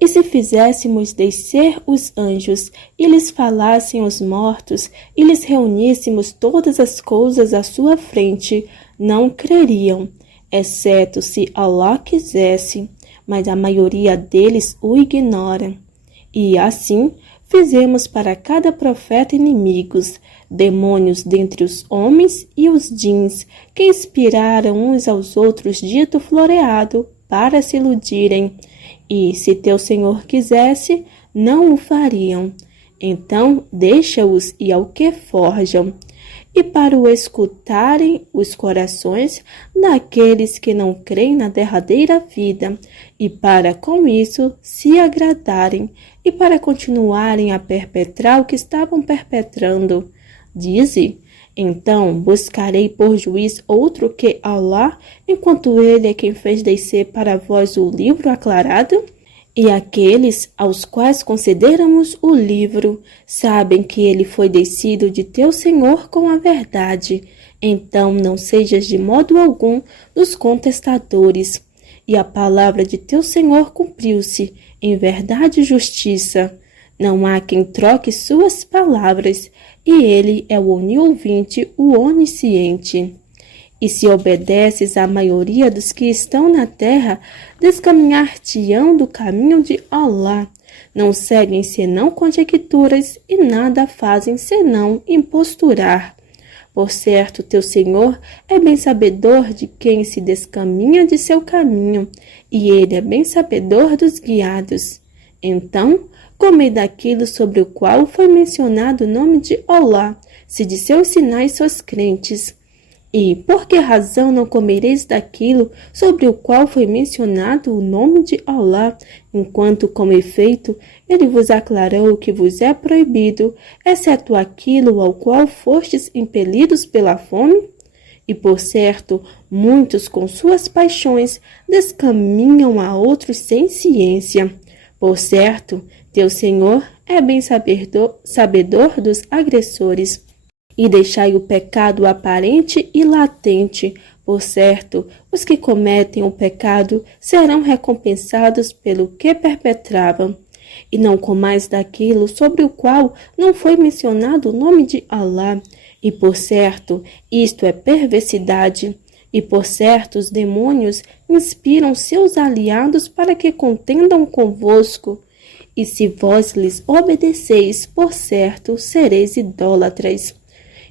E se fizéssemos descer os anjos, e lhes falassem os mortos, e lhes reuníssemos todas as coisas à sua frente, não creriam, exceto se Allah quisesse, mas a maioria deles o ignora. E assim fizemos para cada profeta inimigos, demônios dentre os homens e os djinns, que inspiraram uns aos outros dito floreado para se iludirem. E, se teu Senhor quisesse, não o fariam. Então, deixa-os e ao que forjam. E para o escutarem os corações daqueles que não creem na derradeira vida, e para com isso se agradarem, e para continuarem a perpetrar o que estavam perpetrando. Dize, então buscarei por juiz outro que Allah, enquanto ele é quem fez descer para vós o livro aclarado? E aqueles aos quais concederamos o livro sabem que ele foi descido de teu Senhor com a verdade. Então não sejas de modo algum dos contestadores. E a palavra de teu Senhor cumpriu-se, em verdade e justiça. Não há quem troque suas palavras, e ele é o oniouvinte, o onisciente. E se obedeces à maioria dos que estão na terra, descaminhar-te-ão do caminho de Allah. Não seguem senão conjecturas e nada fazem senão imposturar. Por certo, teu Senhor é bem sabedor de quem se descaminha de seu caminho, e ele é bem sabedor dos guiados. Então, comei daquilo sobre o qual foi mencionado o nome de Allah, se de seus sinais sois crentes. E por que razão não comereis daquilo sobre o qual foi mencionado o nome de Allah, enquanto, com efeito, ele vos aclarou o que vos é proibido, exceto aquilo ao qual fostes impelidos pela fome? E, por certo, muitos com suas paixões descaminham a outros sem ciência. Por certo, teu Senhor é bem sabedor dos agressores. E deixai o pecado aparente e latente. Por certo, os que cometem o pecado serão recompensados pelo que perpetravam. E não comais daquilo sobre o qual não foi mencionado o nome de Allah. E por certo, isto é perversidade. E por certo, os demônios inspiram seus aliados para que contendam convosco. E se vós lhes obedeceis, por certo, sereis idólatras.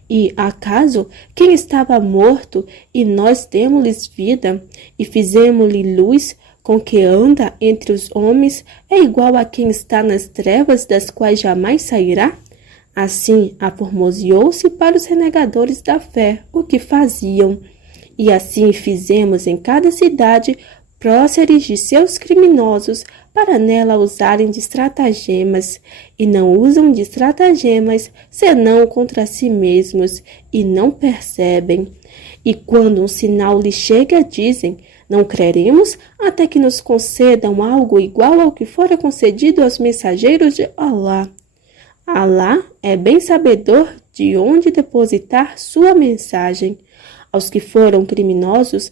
E, acaso, quem estava morto, e nós demos-lhes vida, e fizemos-lhe luz, com que anda entre os homens, é igual a quem está nas trevas, das quais jamais sairá? Assim, aformoseou-se para os renegadores da fé o que faziam. E assim fizemos em cada cidade próceres de seus criminosos, para nela usarem de estratagemas, e não usam de estratagemas, senão contra si mesmos, e não percebem. E quando um sinal lhes chega, dizem, não creremos até que nos concedam algo igual ao que fora concedido aos mensageiros de Allah. Allah é bem sabedor de onde depositar sua mensagem. Aos que foram criminosos,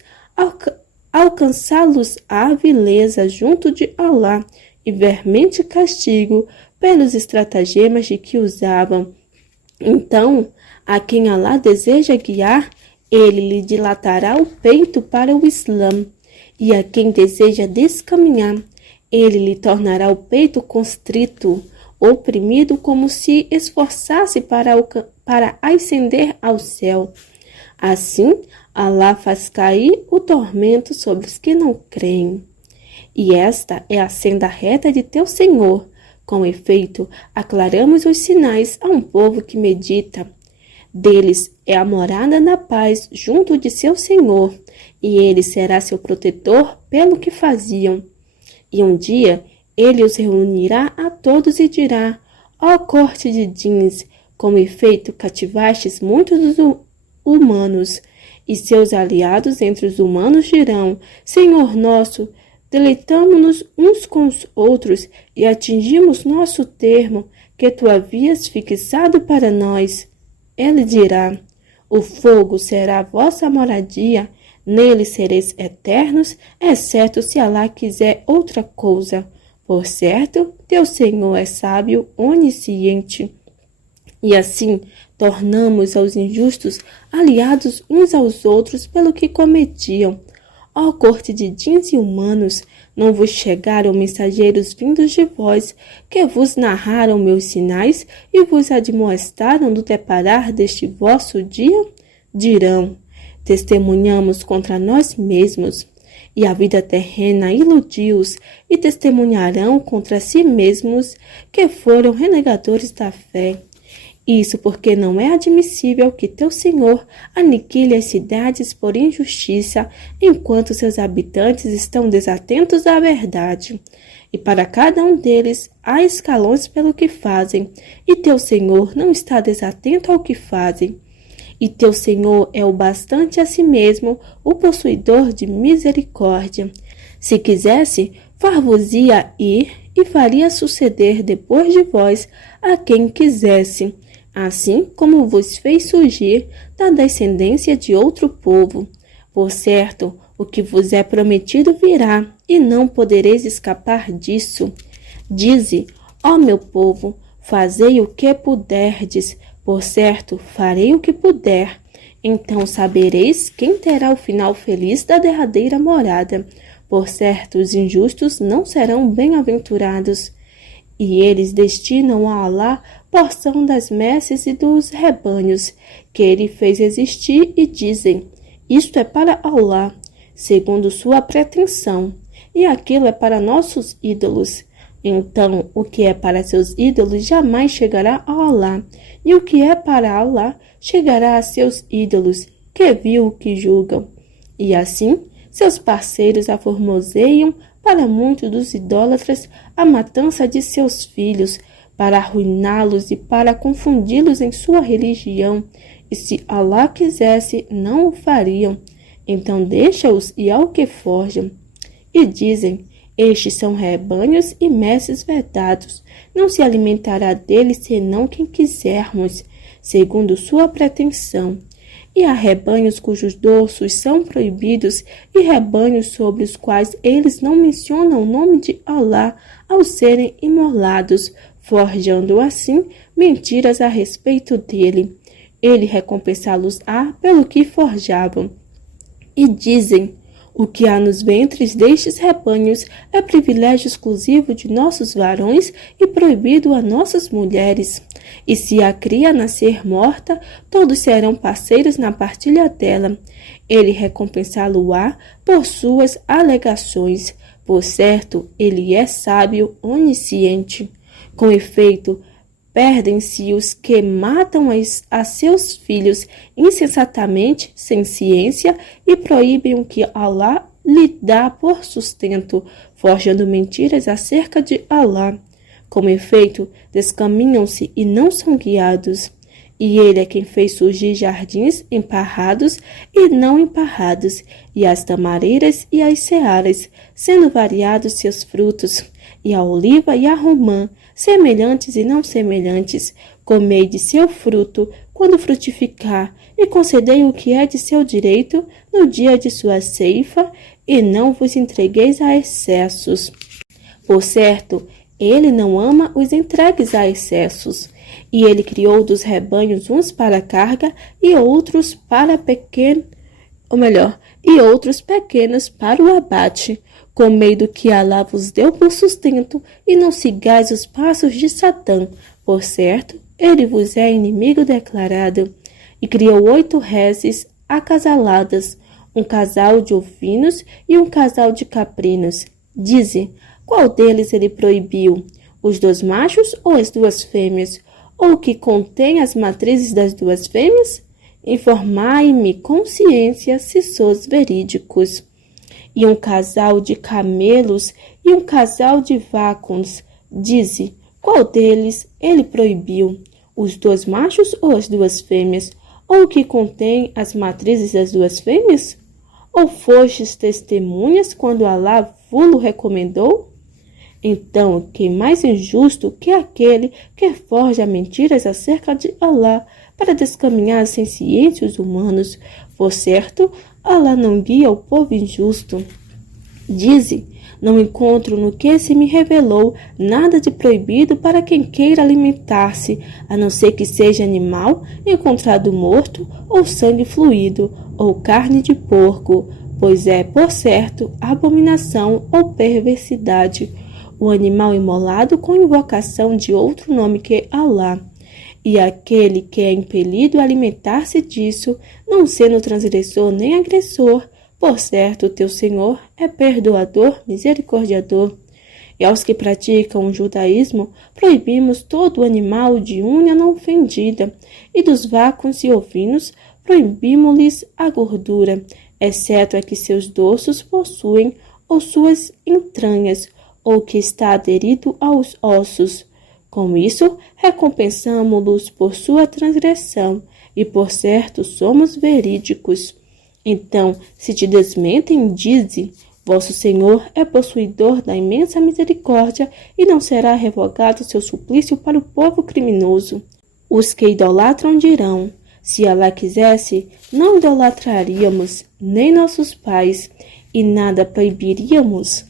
alcançá-los a vileza junto de Allah e vermente castigo pelos estratagemas de que usavam. Então, a quem Allah deseja guiar, ele lhe dilatará o peito para o Islã, e a quem deseja descaminhar, ele lhe tornará o peito constrito, oprimido como se esforçasse para ascender ao céu. Assim, Allah faz cair o tormento sobre os que não creem. E esta é a senda reta de teu Senhor. Com efeito, aclaramos os sinais a um povo que medita. Deles é a morada da paz junto de seu Senhor, e ele será seu protetor pelo que faziam. E um dia ele os reunirá a todos e dirá, ó corte de djinns, com efeito cativastes muitos dos humanos, e seus aliados entre os humanos dirão, Senhor nosso, deleitamo-nos uns com os outros e atingimos nosso termo que tu havias fixado para nós. Ele dirá, o fogo será a vossa moradia, nele sereis eternos, exceto se Allah quiser outra coisa. Por certo, teu Senhor é sábio, onisciente. E assim, tornamos aos injustos aliados uns aos outros pelo que cometiam. Ó corte de dins e humanos, não vos chegaram mensageiros vindos de vós, que vos narraram meus sinais e vos admoestaram do deparar deste vosso dia? Dirão, testemunhamos contra nós mesmos, e a vida terrena iludiu-os, e testemunharão contra si mesmos que foram renegadores da fé. Isso porque não é admissível que teu Senhor aniquile as cidades por injustiça, enquanto seus habitantes estão desatentos à verdade. E para cada um deles há escalões pelo que fazem, e teu Senhor não está desatento ao que fazem. E teu Senhor é o bastante a si mesmo, o possuidor de misericórdia. Se quisesse, far-vos-ia ir e faria suceder depois de vós a quem quisesse, assim como vos fez surgir da descendência de outro povo. Por certo, o que vos é prometido virá, e não podereis escapar disso. Dize, ó meu povo, fazei o que puderdes, por certo, farei o que puder. Então sabereis quem terá o final feliz da derradeira morada. Por certo, os injustos não serão bem-aventurados. E eles destinam a Alá porção das messes e dos rebanhos, que ele fez existir, e dizem, isto é para Alá, segundo sua pretensão, e aquilo é para nossos ídolos. Então, o que é para seus ídolos jamais chegará a Alá, e o que é para Alá chegará a seus ídolos, que viu o que julgam. E assim, seus parceiros aformoseiam para muitos dos idólatras a matança de seus filhos, para arruiná-los e para confundi-los em sua religião. E se Alá quisesse, não o fariam. Então deixa-os e ao que forjam. E dizem, estes são rebanhos e messes vedados. Não se alimentará deles senão quem quisermos, segundo sua pretensão. E há rebanhos cujos dorsos são proibidos, e rebanhos sobre os quais eles não mencionam o nome de Alá ao serem imolados, forjando assim mentiras a respeito dele. Ele recompensá-los-á pelo que forjavam. E dizem, o que há nos ventres destes rebanhos é privilégio exclusivo de nossos varões e proibido a nossas mulheres. E se a cria nascer morta, todos serão parceiros na partilha dela. Ele recompensá-lo-á por suas alegações. Por certo, ele é sábio, onisciente. Com efeito, perdem-se os que matam a seus filhos insensatamente, sem ciência, e proíbem o que Alá lhe dá por sustento, forjando mentiras acerca de Alá. Com efeito, descaminham-se e não são guiados. E ele é quem fez surgir jardins emparrados e não emparrados, e as tamareiras e as searas, sendo variados seus frutos, e a oliva e a romã, semelhantes e não semelhantes. Comei de seu fruto quando frutificar, e concedei o que é de seu direito no dia de sua ceifa, e não vos entregueis a excessos. Por certo, ele não ama os entregues a excessos. E ele criou dos rebanhos uns para carga e outros para outros pequenos para o abate. Comei do que Alá vos deu por sustento, e não sigais os passos de Satã. Por certo, ele vos é inimigo declarado. E criou 8 reses acasaladas, um casal de ovinos e um casal de caprinos. Dize, qual deles ele proibiu? Os 2 machos ou as 2 fêmeas? Ou o que contém as matrizes das 2 fêmeas? Informai-me com ciência se sois verídicos. E um casal de camelos e um casal de vácuos. Dize, qual deles ele proibiu? Os 2 machos ou as 2 fêmeas? Ou o que contém as matrizes das 2 fêmeas? Ou fostes testemunhas quando Alá vos recomendou? Então, quem mais injusto que aquele que forja mentiras acerca de Alá para descaminhar sem ciência os humanos? Por certo, Alá não guia o povo injusto. Dize, Não encontro no que se me revelou nada de proibido para quem queira alimentar-se, a não ser que seja animal encontrado morto, ou sangue fluido, ou carne de porco, pois é, por certo, abominação ou perversidade o animal imolado com invocação de outro nome que Alá. E aquele que é impelido a alimentar-se disso, não sendo transgressor nem agressor, por certo, teu Senhor é perdoador, misericordiador. E aos que praticam o judaísmo, proibimos todo animal de unha não fendida, e dos vacos e ovinos proibimos-lhes a gordura, exceto a que seus dorsos possuem, ou suas entranhas, ou que está aderido aos ossos. Com isso, recompensamo-los por sua transgressão, e por certo somos verídicos. Então, se te desmentem, dize: vosso Senhor é possuidor da imensa misericórdia e não será revogado seu suplício para o povo criminoso. Os que idolatram dirão: se Alá quisesse, não idolatraríamos, nem nossos pais, e nada proibiríamos.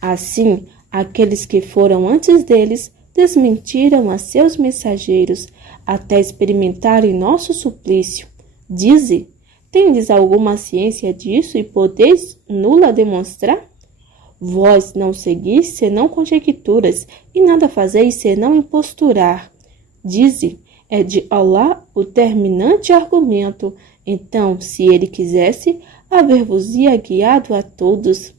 Assim, aqueles que foram antes deles desmentiram a seus mensageiros, até experimentarem nosso suplício. Dize: tendes alguma ciência disso e podeis nula demonstrar? Vós não seguis senão conjecturas, e nada fazeis senão imposturar. Dize: é de Alá o terminante argumento. Então, se ele quisesse, haver-vos-ia guiado a todos.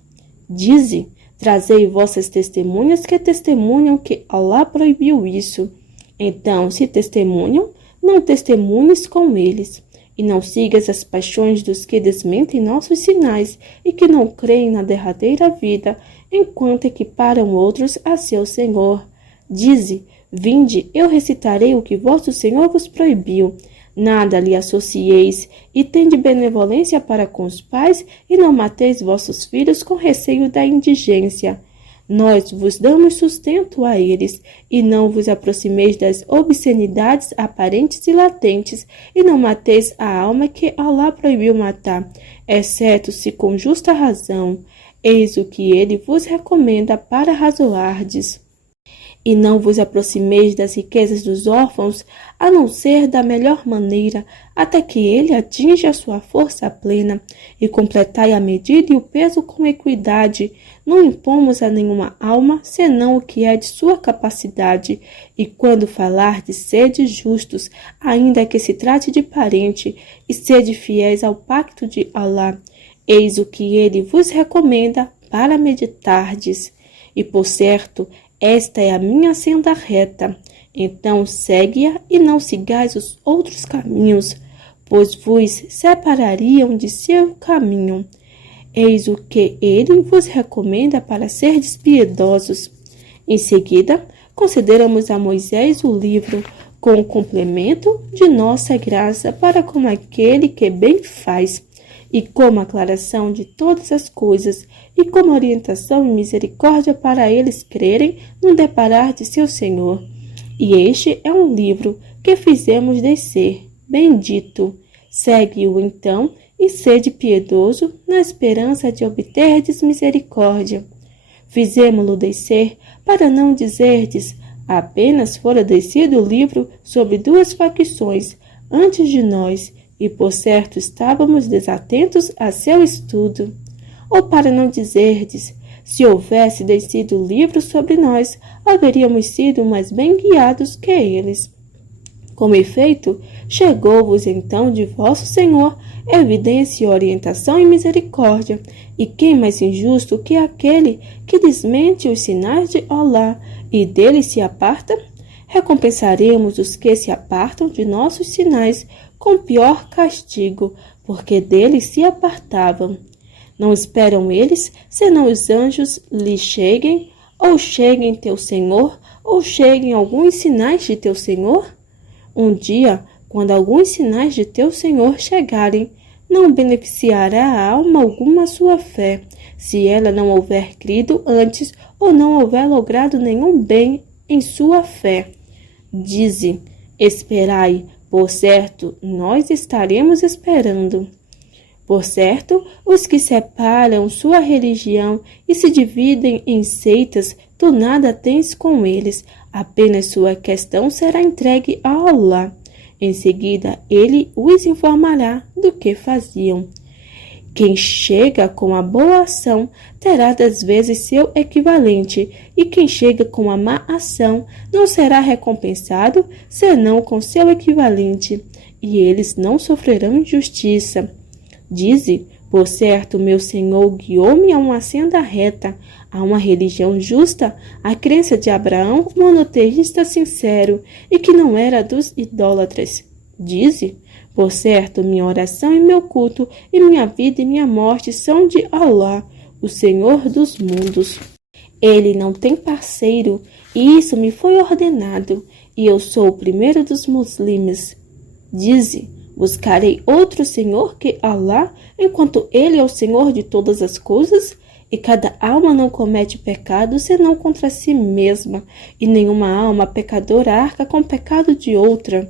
Dize: trazei vossas testemunhas que testemunham que Alá proibiu isso. Então, se testemunham, não testemunhes com eles. E não sigas as paixões dos que desmentem nossos sinais e que não creem na derradeira vida, enquanto equiparam outros a seu Senhor. Dize: vinde, eu recitarei o que vosso Senhor vos proibiu. Nada lhe associeis, e tende benevolência para com os pais, e não mateis vossos filhos com receio da indigência. Nós vos damos sustento a eles, e não vos aproximeis das obscenidades aparentes e latentes, e não mateis a alma que Alá proibiu matar, exceto se com justa razão. Eis o que ele vos recomenda para razoardes. E não vos aproximeis das riquezas dos órfãos, a não ser da melhor maneira, até que ele atinja a sua força plena, e completai a medida e o peso com equidade. Não impomos a nenhuma alma, senão o que é de sua capacidade, e quando falardes, sede justos, ainda que se trate de parente, e sede fiéis ao pacto de Alá. Eis o que ele vos recomenda para meditardes. E por certo, esta é a minha senda reta, então segue-a e não sigais os outros caminhos, pois vos separariam de seu caminho. Eis o que ele vos recomenda para serdes piedosos. Em seguida, consideramos a Moisés o livro, com o complemento de nossa graça para com aquele que bem faz, e como aclaração de todas as coisas, e como orientação e misericórdia para eles crerem no deparar de seu Senhor. E este é um livro que fizemos descer, bendito. Segue-o então e sede piedoso na esperança de obterdes misericórdia. Fizemo-lo descer para não dizerdes: apenas fora descido o livro sobre duas facções antes de nós, e por certo estávamos desatentos a seu estudo. Ou para não dizerdes: se houvesse descido o livro sobre nós, haveríamos sido mais bem guiados que eles. Com efeito, chegou-vos então de vosso Senhor evidência, orientação e misericórdia, e quem mais injusto que aquele que desmente os sinais de Alá e dele se aparta? Recompensaremos os que se apartam de nossos sinais com pior castigo, porque deles se apartavam. Não esperam eles, senão os anjos lhes cheguem, ou cheguem teu Senhor, ou cheguem alguns sinais de teu Senhor? Um dia, quando alguns sinais de teu Senhor chegarem, não beneficiará a alma alguma a sua fé, se ela não houver crido antes ou não houver logrado nenhum bem em sua fé. Dize: esperai, por certo, nós estaremos esperando. Por certo, os que separam sua religião e se dividem em seitas, tu nada tens com eles, apenas sua questão será entregue a Allah. Em seguida, ele os informará do que faziam. Quem chega com a boa ação terá 10 vezes seu equivalente, e quem chega com a má ação não será recompensado senão com seu equivalente, e eles não sofrerão injustiça. Dize, por certo, meu Senhor guiou-me a uma senda reta, a uma religião justa, a crença de Abraão, monoteísta sincero, e que não era dos idólatras. Dize, por certo, minha oração e meu culto, e minha vida e minha morte são de Allah, o Senhor dos mundos. Ele não tem parceiro, e isso me foi ordenado, e eu sou o primeiro dos muçulmanos. Dize, buscarei outro Senhor que Allah, enquanto Ele é o Senhor de todas as coisas? E cada alma não comete pecado senão contra si mesma, e nenhuma alma pecadora arca com o pecado de outra.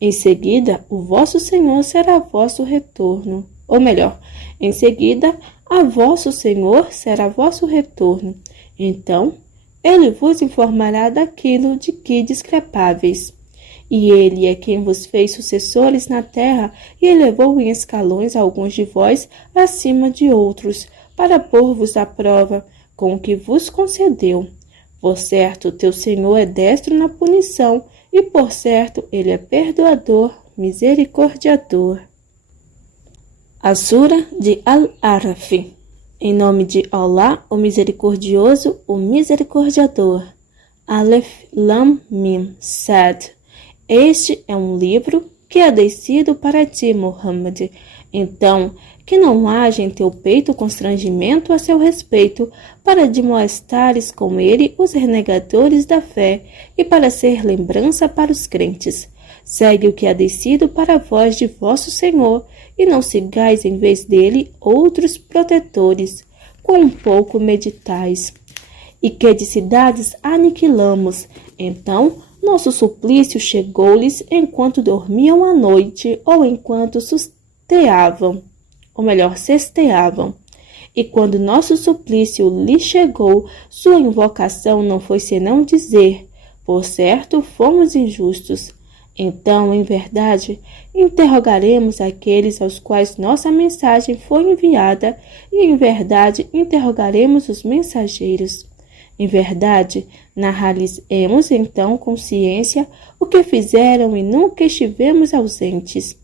Em seguida, o vosso Senhor será vosso retorno. Ou melhor, em seguida, a vosso Senhor será vosso retorno. Então, Ele vos informará daquilo de que discrepáveis. E Ele é quem vos fez sucessores na terra e elevou em escalões alguns de vós acima de outros, para pôr-vos à prova com o que vos concedeu. Por certo, teu Senhor é destro na punição, e por certo, Ele é perdoador, misericordiador. A Sura de Al-Araf. Em nome de Allah, o misericordioso, o misericordiador. Alef, Lam, Mim, Sad. Este é um livro que é descido para ti, Muhammad. Então, que não haja em teu peito constrangimento a seu respeito, para demoestares com ele os renegadores da fé, e para ser lembrança para os crentes. Segue o que é descido para vós de vosso Senhor, e não sigais em vez dele outros protetores, quão pouco meditais. E que de cidades aniquilamos, então nosso suplício chegou-lhes enquanto dormiam à noite, ou enquanto cesteavam. E quando nosso suplício lhe chegou, sua invocação não foi senão dizer, por certo, fomos injustos. Então, em verdade, interrogaremos aqueles aos quais nossa mensagem foi enviada, e em verdade interrogaremos os mensageiros. Em verdade, narrar-lhes-emos então com ciência o que fizeram e nunca estivemos ausentes.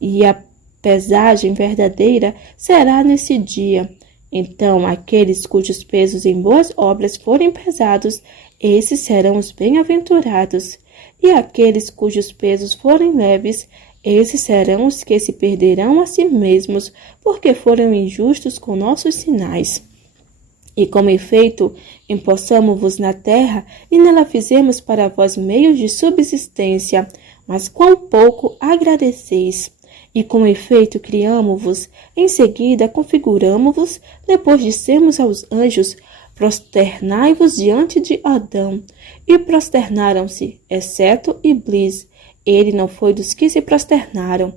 E a pesagem verdadeira será nesse dia. Então, aqueles cujos pesos em boas obras forem pesados, esses serão os bem-aventurados. E aqueles cujos pesos forem leves, esses serão os que se perderão a si mesmos, porque foram injustos com nossos sinais. E com efeito, empossamo-vos na terra, e nela fizemos para vós meios de subsistência, mas quão pouco agradeceis. E com efeito criamo-vos, em seguida configuramo-vos, depois dissemos aos anjos, prosternai-vos diante de Adão. E prosternaram-se, exceto Iblis. Ele não foi dos que se prosternaram.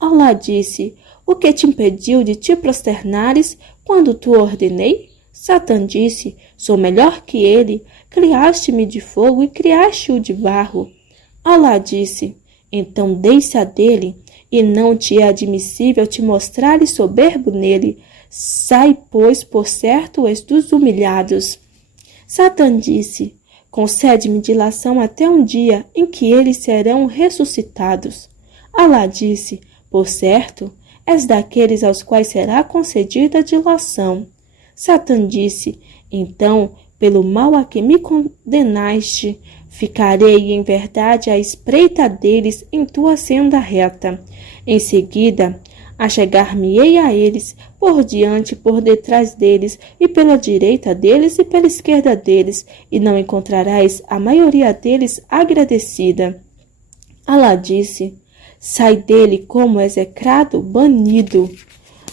Allah disse, o que te impediu de te prosternares quando tu ordenei? Satã disse, sou melhor que ele, criaste-me de fogo e criaste-o de barro. Allah disse, então deixa dele, e não te é admissível te mostrares soberbo nele. Sai, pois, por certo és dos humilhados. Satã disse, concede-me dilação até um dia em que eles serão ressuscitados. Allah disse, por certo, és daqueles aos quais será concedida a dilação. Satã disse, então, pelo mal a que me condenaste, ficarei em verdade à espreita deles em tua senda reta. Em seguida, achegar-me-ei a eles, por diante e por detrás deles, e pela direita deles e pela esquerda deles, e não encontrarás a maioria deles agradecida. Allah disse, sai dele como execrado, banido.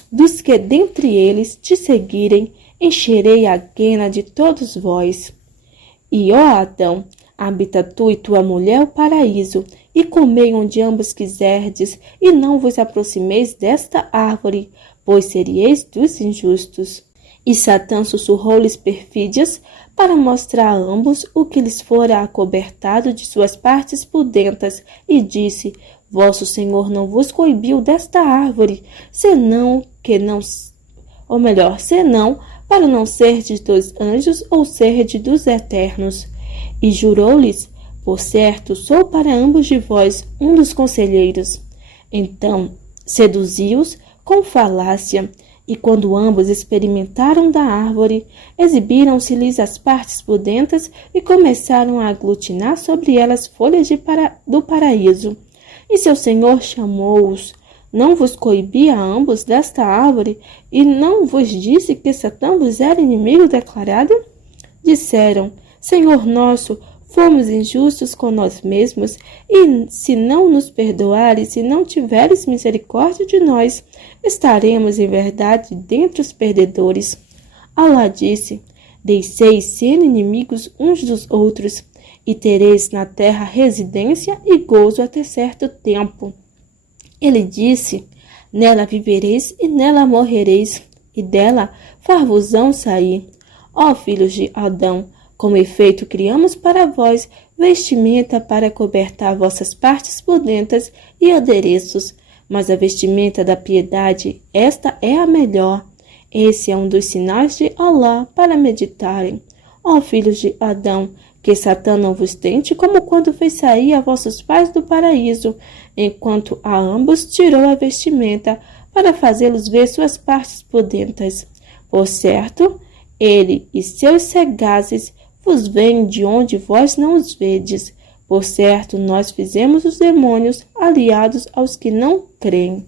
Dos que dentre eles te seguirem, encherei a guena de todos vós. E, ó Adão, habita tu e tua mulher o paraíso, e comei onde ambos quiserdes, e não vos aproximeis desta árvore, pois seríeis dos injustos. E Satã sussurrou-lhes perfídias, para mostrar a ambos o que lhes fora acobertado de suas partes pudentas, e disse: Vosso Senhor não vos coibiu desta árvore, senão para não serdes dos anjos ou serdes dos eternos. E jurou-lhes: Por certo, sou para ambos de vós um dos conselheiros. Então seduziu-os com falácia, e quando ambos experimentaram da árvore, exibiram-se-lhes as partes pudentas e começaram a aglutinar sobre elas folhas do paraíso. E seu senhor chamou-os: Não vos coibi a ambos desta árvore, e não vos disse que Satã vos era inimigo declarado? Disseram: Senhor nosso, fomos injustos com nós mesmos, e se não nos perdoares e não tiveres misericórdia de nós, estaremos em verdade dentre os perdedores. Alá disse: Deixeis ser inimigos uns dos outros, e tereis na terra residência e gozo até certo tempo. Ele disse: Nela vivereis e nela morrereis, e dela far-vos-ão sair. Ó filhos de Adão, com efeito criamos para vós vestimenta para cobertar vossas partes pudentas e adereços, mas a vestimenta da piedade, esta é a melhor. Esse é um dos sinais de Alá para meditarem. Ó filhos de Adão, que Satã não vos tente como quando fez sair a vossos pais do paraíso, enquanto a ambos tirou a vestimenta para fazê-los ver suas partes pudentas. Por certo, ele e seus sagazes vos veem de onde vós não os vedes. Por certo, nós fizemos os demônios aliados aos que não creem.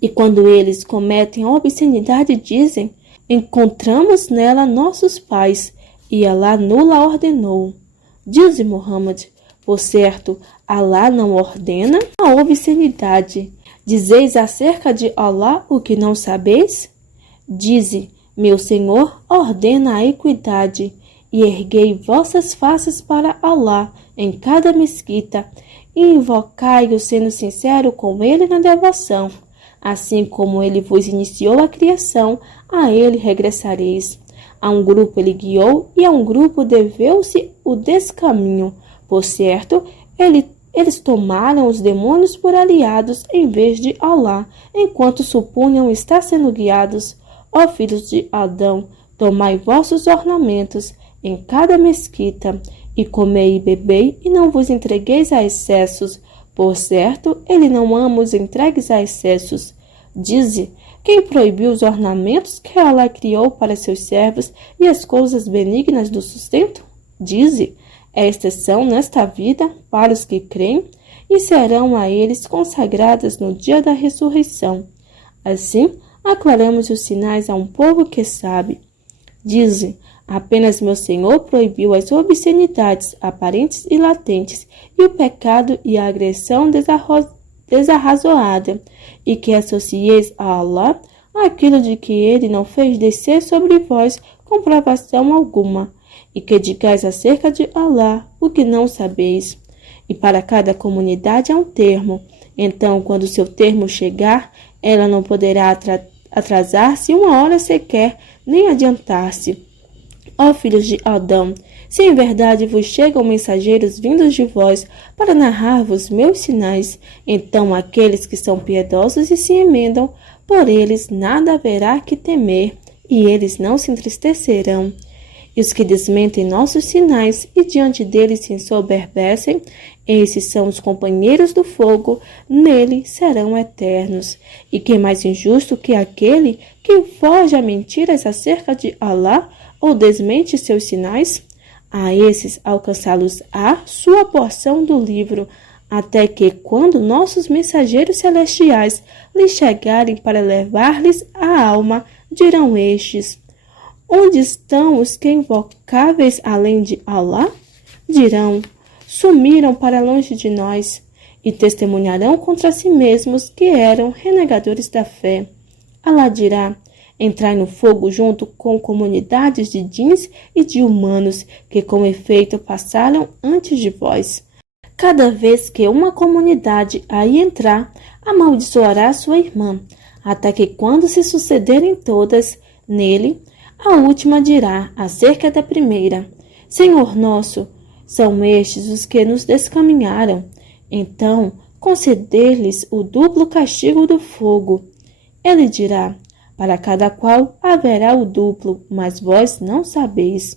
E quando eles cometem a obscenidade, dizem: Encontramos nela nossos pais, e Alá nula ordenou. Diz Muhammad: Por certo, Alá não ordena a obscenidade. Dizeis acerca de Alá o que não sabeis? Dize: Meu Senhor ordena a equidade, e erguei vossas faces para Alá em cada mesquita, e invocai-o sendo sincero com ele na devoção. Assim como ele vos iniciou a criação, a ele regressareis. A um grupo ele guiou, e a um grupo deveu-se o descaminho. Por certo, eles tomaram os demônios por aliados em vez de Alá, enquanto supunham estar sendo guiados. Ó filhos de Adão, tomai vossos ornamentos em cada mesquita, e comei e bebei, e não vos entregueis a excessos. Por certo, ele não ama os entregues a excessos. Dize: Quem proibiu os ornamentos que Alá criou para seus servos e as coisas benignas do sustento? Dize: Estas são nesta vida para os que creem, e serão a eles consagradas no dia da ressurreição. Assim, aclaramos os sinais a um povo que sabe. Dize: Apenas meu Senhor proibiu as obscenidades aparentes e latentes, e o pecado e a agressão desarrazoada, e que associeis a Alá aquilo de que ele não fez descer sobre vós comprovação alguma, e que digais acerca de Alá o que não sabeis. E para cada comunidade há um termo. Então, quando seu termo chegar, ela não poderá atrasar-se uma hora sequer, nem adiantar-se. Ó filhos de Adão, se em verdade vos chegam mensageiros vindos de vós para narrar-vos meus sinais, então aqueles que são piedosos e se emendam, por eles nada haverá que temer, e eles não se entristecerão. E os que desmentem nossos sinais e diante deles se ensoberbecem, esses são os companheiros do fogo, nele serão eternos. E que mais injusto que aquele que forja mentiras acerca de Alá ou desmente seus sinais? A esses alcançá-los-á sua porção do livro, até que, quando nossos mensageiros celestiais lhes chegarem para levar-lhes a alma, dirão estes: Onde estão os que invocáveis além de Alá? Dirão: Sumiram para longe de nós, e testemunharão contra si mesmos que eram renegadores da fé. Alá dirá: Entrai no fogo junto com comunidades de djins e de humanos que com efeito passaram antes de vós. Cada vez que uma comunidade aí entrar, amaldiçoará sua irmã, até que quando se sucederem todas nele, a última dirá acerca da primeira: Senhor nosso, são estes os que nos descaminharam. Então, conceder-lhes o duplo castigo do fogo. Ele dirá: para cada qual haverá o duplo, mas vós não sabeis.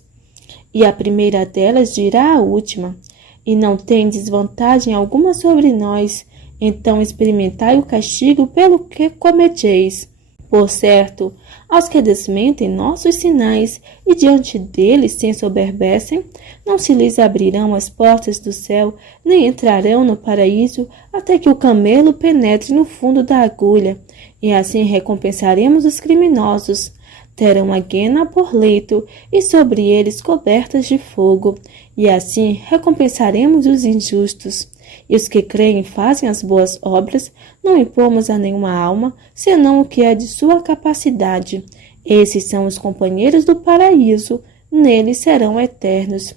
E a primeira delas dirá à última: e não tendes vantagem alguma sobre nós, então experimentai o castigo pelo que cometeis. Por certo, aos que desmentem nossos sinais e diante deles se ensoberbecem, não se lhes abrirão as portas do céu, nem entrarão no paraíso, até que o camelo penetre no fundo da agulha, e assim recompensaremos os criminosos. Terão a guena por leito, e sobre eles cobertas de fogo, e assim recompensaremos os injustos. E os que creem e fazem as boas obras, não impomos a nenhuma alma, senão o que é de sua capacidade. Esses são os companheiros do paraíso, neles serão eternos.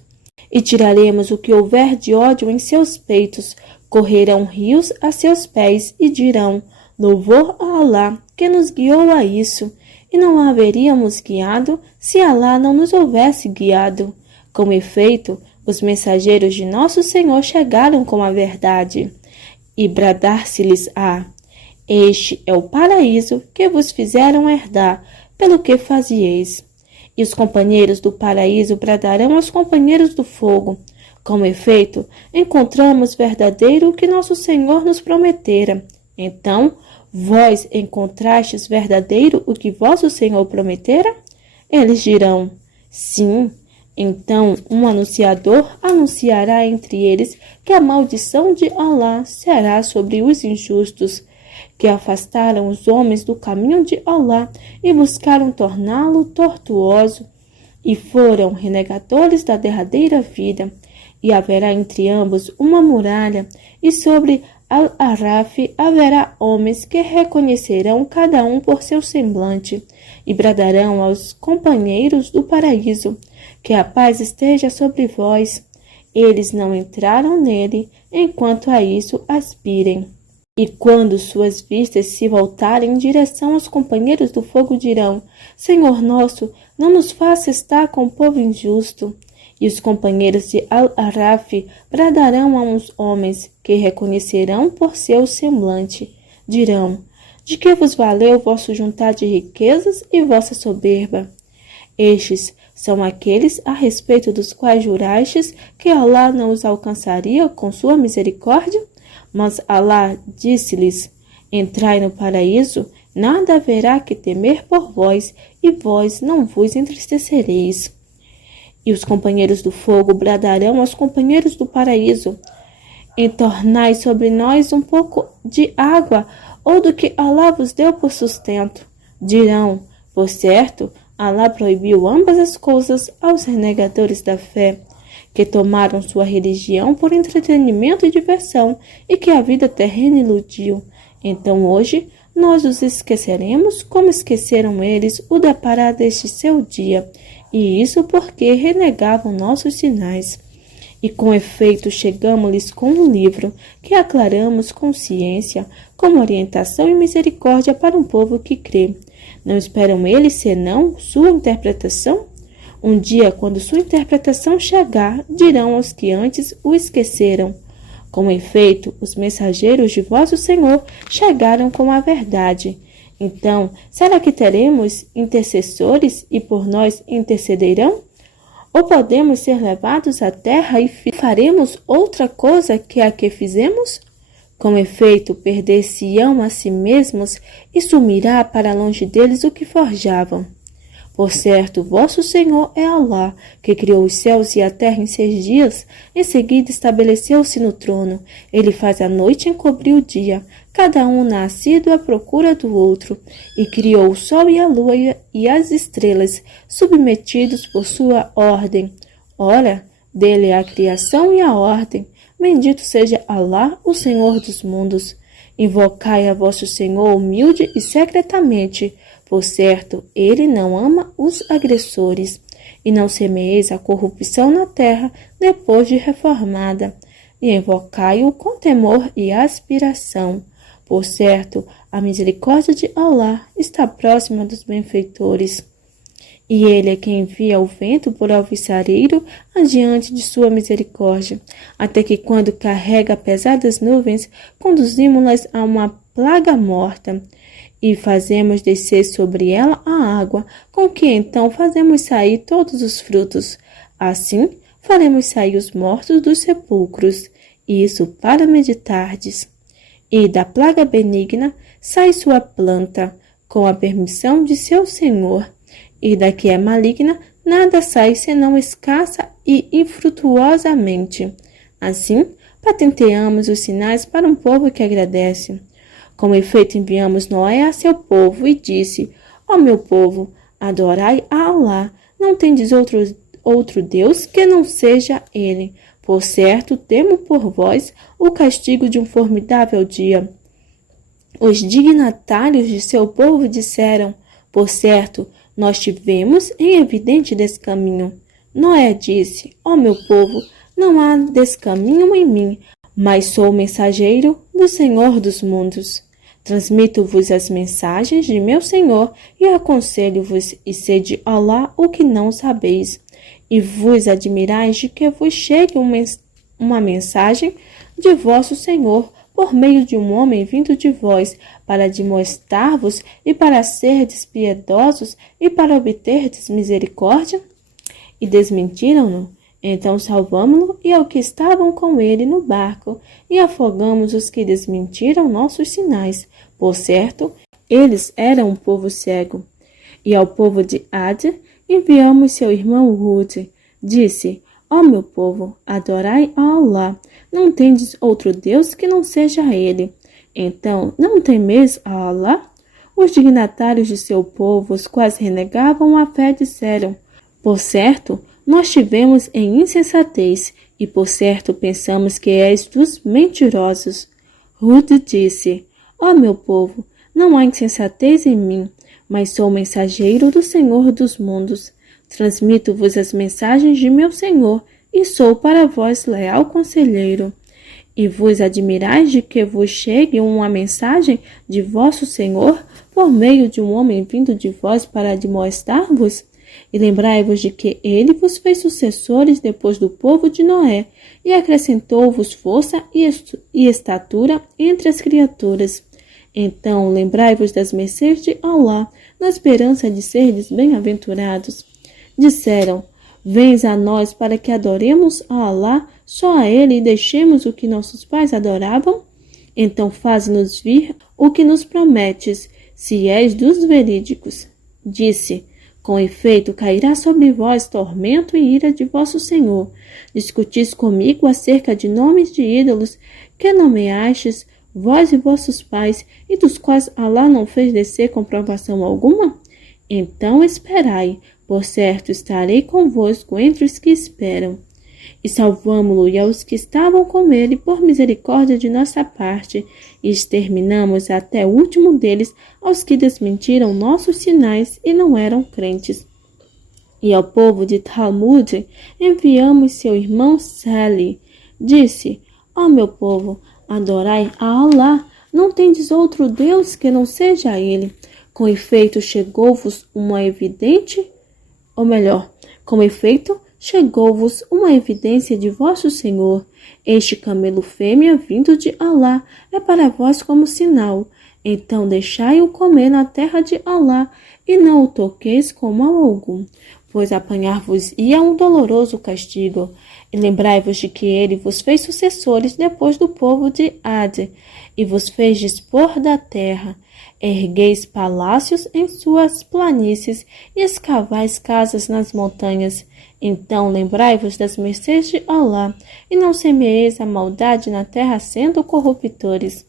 E tiraremos o que houver de ódio em seus peitos, correrão rios a seus pés e dirão: louvor a Alá, que nos guiou a isso. E não haveríamos guiado se Alá não nos houvesse guiado. Com efeito, os mensageiros de nosso Senhor chegaram com a verdade. E bradar-se-lhes-á: este é o paraíso que vos fizeram herdar, pelo que fazieis. E os companheiros do paraíso bradarão aos companheiros do fogo: com efeito, encontramos verdadeiro o que nosso Senhor nos prometera. Então, vós encontrastes verdadeiro o que vosso Senhor prometera? Eles dirão: sim. Então um anunciador anunciará entre eles que a maldição de Alá será sobre os injustos, que afastaram os homens do caminho de Alá e buscaram torná-lo tortuoso, e foram renegadores da derradeira vida. E haverá entre ambos uma muralha, e sobre Al-Araf haverá homens que reconhecerão cada um por seu semblante, e bradarão aos companheiros do paraíso: que a paz esteja sobre vós. Eles não entraram nele, enquanto a isso aspirem. E quando suas vistas se voltarem em direção aos companheiros do fogo, dirão: Senhor nosso, não nos faça estar com o povo injusto. E os companheiros de Al-Araf bradarão a uns homens que reconhecerão por seu semblante. Dirão: de que vos valeu o vosso juntar de riquezas e vossa soberba? Estes são aqueles a respeito dos quais jurastes que Alá não os alcançaria com sua misericórdia? Mas Alá disse-lhes: entrai no paraíso, nada haverá que temer por vós, e vós não vos entristecereis. E os companheiros do fogo bradarão aos companheiros do paraíso: entornai sobre nós um pouco de água, ou do que Alá vos deu por sustento. Dirão: por certo, Alá proibiu ambas as coisas aos renegadores da fé, que tomaram sua religião por entretenimento e diversão, e que a vida terrena iludiu. Então hoje nós os esqueceremos, como esqueceram eles o deparar deste seu dia, e isso porque renegavam nossos sinais. E com efeito chegamos-lhes com um livro, que aclaramos com ciência, como orientação e misericórdia para um povo que crê. Não esperam eles senão sua interpretação? Um dia, quando sua interpretação chegar, dirão aos que antes o esqueceram: com efeito, os mensageiros de vosso Senhor chegaram com a verdade. Então, será que teremos intercessores e por nós intercederão? Ou podemos ser levados à terra e faremos outra coisa que a que fizemos? Com efeito, perder-se-ão a si mesmos e sumirá para longe deles o que forjavam. Por certo, vosso Senhor é Alá, que criou os céus e a terra em 6 dias, em seguida estabeleceu-se no trono. Ele faz a noite encobrir o dia, cada um nascido à procura do outro, e criou o sol e a lua e as estrelas, submetidos por sua ordem. Ora, dele é a criação e a ordem. Bendito seja Alá, o Senhor dos mundos. Invocai a vosso Senhor humilde e secretamente. Por certo, ele não ama os agressores. E não semeeis a corrupção na terra depois de reformada. e invocai-o com temor e aspiração. Por certo, a misericórdia de Allah está próxima dos benfeitores. E ele é quem envia o vento por alvissareiro adiante de sua misericórdia, até que quando carrega pesadas nuvens, conduzimos-las a uma plaga morta, e fazemos descer sobre ela a água, com que então fazemos sair todos os frutos. Assim, faremos sair os mortos dos sepulcros, isso para meditardes. E da plaga benigna sai sua planta, com a permissão de seu Senhor, e da que é maligna nada sai senão escassa e infrutuosamente. Assim, patenteamos os sinais para um povo que agradece. Com efeito, enviamos Noé a seu povo e disse: Ó meu povo, adorai a Allah, não tendes outro Deus que não seja Ele. Por certo, temo por vós o castigo de um formidável dia. Os dignatários de seu povo disseram: Por certo, nós tivemos em evidente descaminho. Noé disse: Ó meu povo, não há descaminho em mim, mas sou mensageiro do Senhor dos mundos. Transmito-vos as mensagens de meu Senhor e aconselho-vos, e sede Allah o que não sabeis. E vos admirais de que vos chegue uma mensagem de vosso Senhor por meio de um homem vindo de vós, para demonstrar-vos e para serdes piedosos e para obterdes misericórdia? E desmentiram-no. Então salvamo-lo e ao que estavam com ele no barco, e afogamos os que desmentiram nossos sinais. Por certo, eles eram um povo cego. E ao povo de Ad enviamos seu irmão Hud. Disse: Ó meu povo, adorai a Allah, não tendes outro Deus que não seja Ele. Então, não temeis a Allah? Os dignatários de seu povo, os quais renegavam a fé, disseram: Por certo, nós tivemos em insensatez, e por certo pensamos que és dos mentirosos. Hud disse: Ó meu povo, não há insensatez em mim, mas sou mensageiro do Senhor dos mundos. Transmito-vos as mensagens de meu Senhor, e sou para vós leal conselheiro. E vos admirais de que vos chegue uma mensagem de vosso Senhor por meio de um homem vindo de vós para demonstrar-vos? E lembrai-vos de que ele vos fez sucessores depois do povo de Noé, e acrescentou-vos força e estatura entre as criaturas. Então lembrai-vos das mercês de Allah, na esperança de serdes bem-aventurados. Disseram: Vens a nós para que adoremos a Allah, só a Ele, e deixemos o que nossos pais adoravam? Então faze-nos vir o que nos prometes, se és dos verídicos. Disse: Com efeito, cairá sobre vós tormento e ira de vosso Senhor. Discutis comigo acerca de nomes de ídolos que nomeastes vós e vossos pais, e dos quais Allah não fez descer comprovação alguma? Então esperai, por certo estarei convosco entre os que esperam. E salvamo-lo e aos que estavam com ele por misericórdia de nossa parte, e exterminamos até o último deles aos que desmentiram nossos sinais e não eram crentes. E ao povo de Talmud enviamos seu irmão Salih. Disse: Ó meu povo, adorai a Allah, não tendes outro Deus que não seja Ele. Com efeito chegou-vos uma evidência de vosso Senhor. Este camelo fêmea vindo de Allah é para vós como sinal. Então deixai-o comer na terra de Allah e não o toqueis com mal algum, pois apanhar-vos-ia um doloroso castigo. E lembrai-vos de que ele vos fez sucessores depois do povo de Ad, e vos fez dispor da terra. Ergueis palácios em suas planícies e escavais casas nas montanhas. Então lembrai-vos das mercês de Allah, e não semeeis a maldade na terra sendo corruptores.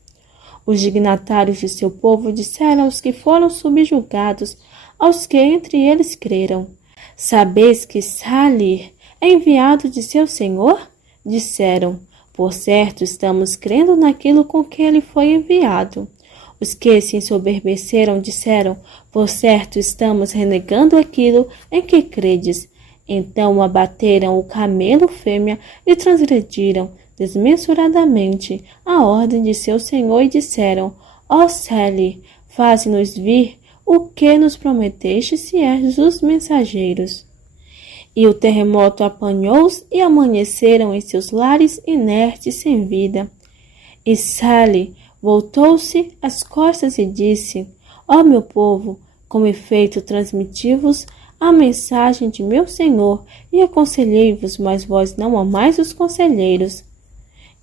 Os dignatários de seu povo disseram aos que foram subjugados, aos que entre eles creram: Sabeis que Salih é enviado de seu Senhor? Disseram: Por certo, estamos crendo naquilo com que ele foi enviado. Os que se ensoberbeceram disseram: Por certo, estamos renegando aquilo em que credes. Então abateram o camelo fêmea e transgrediram desmensuradamente a ordem de seu senhor e disseram: Ó Sele, faze-nos vir o que nos prometeste se és os mensageiros. E o terremoto apanhou-os e amanheceram em seus lares inertes sem vida. E Sele voltou-se às costas e disse: Ó meu povo, com efeito transmiti-vos a mensagem de meu senhor e aconselhei-vos, mas vós não amais os conselheiros.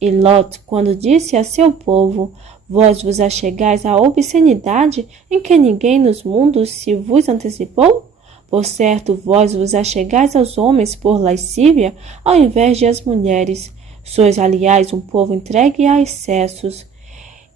E Lot, quando disse a seu povo: Vós vos achegais à obscenidade em que ninguém nos mundos se vos antecipou? Por certo, vós vos achegais aos homens por lascívia, ao invés de às mulheres. Sois, aliás, um povo entregue a excessos.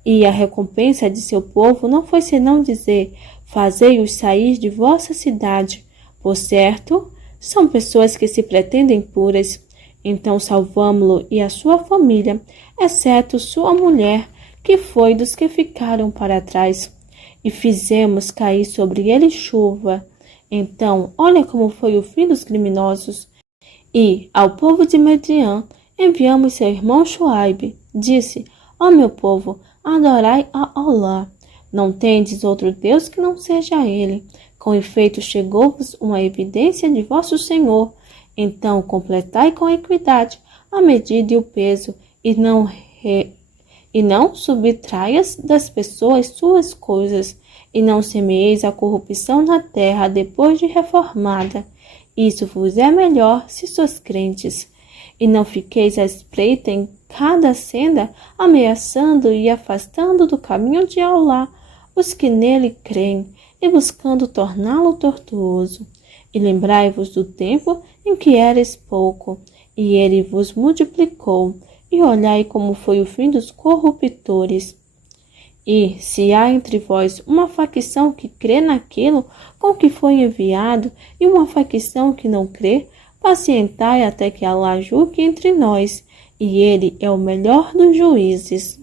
E a recompensa de seu povo não foi senão dizer: Fazei-os sair de vossa cidade. Por certo, são pessoas que se pretendem puras. Então salvamo-lo e a sua família, exceto sua mulher, que foi dos que ficaram para trás. E fizemos cair sobre ele chuva. Então, olha como foi o fim dos criminosos. E, ao povo de Mediã, enviamos seu irmão Shuaib. Disse: Ó meu povo, adorai a Alá. Não tendes outro Deus que não seja ele. Com efeito, chegou-vos uma evidência de vosso Senhor. Então, completai com equidade a medida e o peso, e não subtraias das pessoas suas coisas, e não semeeis a corrupção na terra depois de reformada. Isso vos é melhor se sois crentes. E não fiqueis à espreita em cada senda, ameaçando e afastando do caminho de Alá os que nele creem, e buscando torná-lo tortuoso. E lembrai-vos do tempo em que erais pouco, e ele vos multiplicou, e olhai como foi o fim dos corruptores. E, se há entre vós uma facção que crê naquilo com que foi enviado, e uma facção que não crê, pacientai até que Alá julgue entre nós, e ele é o melhor dos juízes.